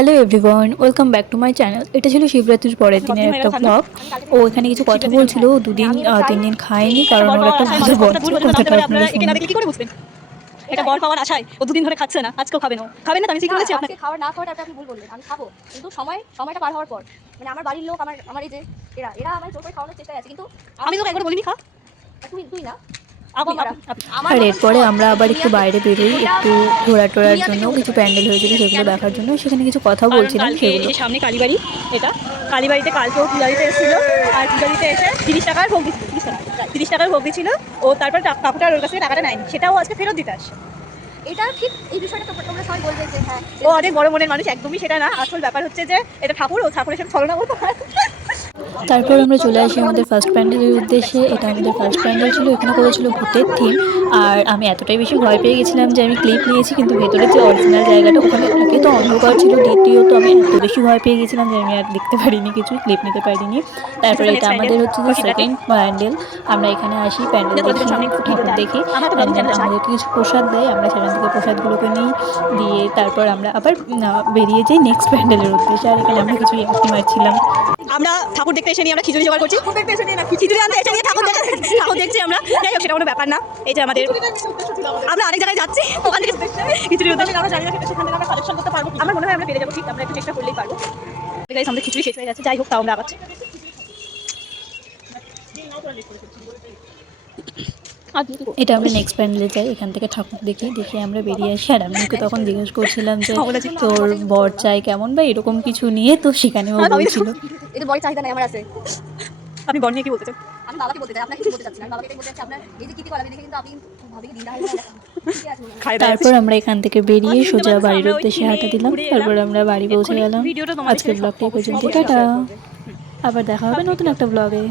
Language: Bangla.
Hello everyone, welcome back to my channel. এটা ছিল শিবরাত্রির পরের দিনের একটা ব্লগ। ও এখানে কিছু কথা বলছিল, ও 2 দিন 3 দিন খায়নি, কারণ ওর একটা ভালো বরছে। কথাটা আপনারা শুনুন। এটা বর পাওয়ার আশায় ও 2 দিন ধরে খাচ্ছে না, আজকেও খাবে না। খাবেন না তো আমি ঠিক বলেছি আপনাকে? খাওয়ার না খাওয়াটা আপনি ভুল বললেন। আমি খাবো, কিন্তু সময়টা পার হওয়ার পর। মানে আমার বাড়ির লোক, আমার এই যে এরা আমার জোর করে খাওয়ানোর চেষ্টায় আছে, কিন্তু আমি তোকে একবার বলিনি খা। তুই না আর এরপরে আমরা আবার একটু বাইরে বেরোই, একটু ঘোরাটোরার জন্য। কিছু প্যান্ডেল হয়েছিল সেগুলো দেখার জন্য, সেখানে কিছু কথা বলছিলাম সেগুলো। সামনে কালীবাড়ি, এটা কালীবাড়িতে কালকেও পূজারিতে এসেছিল, আর পূজারিতে এসে 30 টাকার ভোগ দিচ্ছিল, 30 টাকার ভোগ দিচ্ছিল। ও তারপর কাকুটা ওর কাছ থেকে টাকাটা নেয়নি, সেটাও আজকে ফেরত দিতে আসে। এটা ঠিক, এই বিষয়টা তো তোমরা সবাই বলবে যে হ্যাঁ ও অনেক বড় মনের মানুষ, একদমই সেটা না। আসল ব্যাপার হচ্ছে যে এটা ঠাকুর, ও ঠাকুরের সাথে ছলনা করতে পারে। তারপর আমরা চলে আসি আমাদের ফার্স্ট প্যান্ডেলের উদ্দেশ্যে। এটা আমাদের ফার্স্ট প্যান্ডেল ছিল, এখানে করেছিল ভূতের থিম। আর আমি এতটাই বেশি ভয় পেয়ে গেছিলাম যে আমি ক্লিপ নিয়েছি, কিন্তু ভেতরে যে অরিজিনাল জায়গাটা ওখানে একে তো অন্ধকার ছিল, দ্বিতীয়ত আমি এত বেশি ভয় পেয়ে গেছিলাম যে আমি আর দেখতে পারিনি, কিছুই ক্লিপ নিতে পারিনি। তারপরে এটা আমাদের হচ্ছে যে সেকেন্ড প্যান্ডেল। আমরা এখানে আসি, প্যান্ডেল দেখি, ঠাকুর দেখি, আমাদেরকে কিছু প্রসাদ দেয়। আমরা সেখান থেকে প্রসাদগুলোকে নিই, দিয়ে তারপর আমরা আবার বেরিয়ে যাই নেক্সট প্যান্ডেলের উদ্দেশ্যে। আর এখানে আমরা কিছু ইয়ার্কি মারছিলাম। আমরা ঠাকুর দেখতে এসে নিয়ে আমরা খিচুড়ি জোগাড় করছি, খিচুড়ি আনতে এসে নিয়ে ঠাকুর দেখছি আমরা। যাই হোক, সেটা কোনো ব্যাপার না। এই যে আমাদের, আমরা আরেক জায়গায় যাচ্ছি, ওখান থেকে খিচুড়ি উদ্দেশ্যে আমরা জানি না সেখান থেকে আমরা কালেকশন করতে পারবো। আমার মনে হয় আমরা পেরে যাবো, ঠিক আমরা একটু চেষ্টা করলেই পারবো। আমাদের খিচুড়ি শেষ হয়ে যাচ্ছে, যাই হোক তাও আমরা আবার এটা আমরা নেক্সট প্যান্ডেলে যাই, এখান থেকে ঠাকুর দেখি, দেখে আমরা বেরিয়ে আসি। আর আমি ওকে তখন জিজ্ঞেস করছিলাম যে তোর বর চাই কেমন বা এরকম কিছু নিয়ে, তো সেখানে ও বলছিল এটা বড় চাহিদা নাই আমার আছে। আপনি বর নিয়ে কি বলতে চান? আমি বাবাকে বলতে চাই, আপনাকে কিছু বলতে চাচ্ছি না। আমি বাবাকে এটাই বলতে চাচ্ছি, আপনার এই যে কীর্তি কলা দেখে কিন্তু আপনি ভাবি কি দিনটা হয়। তারপর আমরা এখান থেকে বেরিয়ে সোজা বাড়ির উদ্দেশ্যে হাঁটা দিলাম। তারপর আমরা বাড়ি পৌঁছে গেলাম। আজকের ব্লগটা এই পর্যন্ত, টাটা। আবার দেখা হবে নতুন একটা ব্লগে।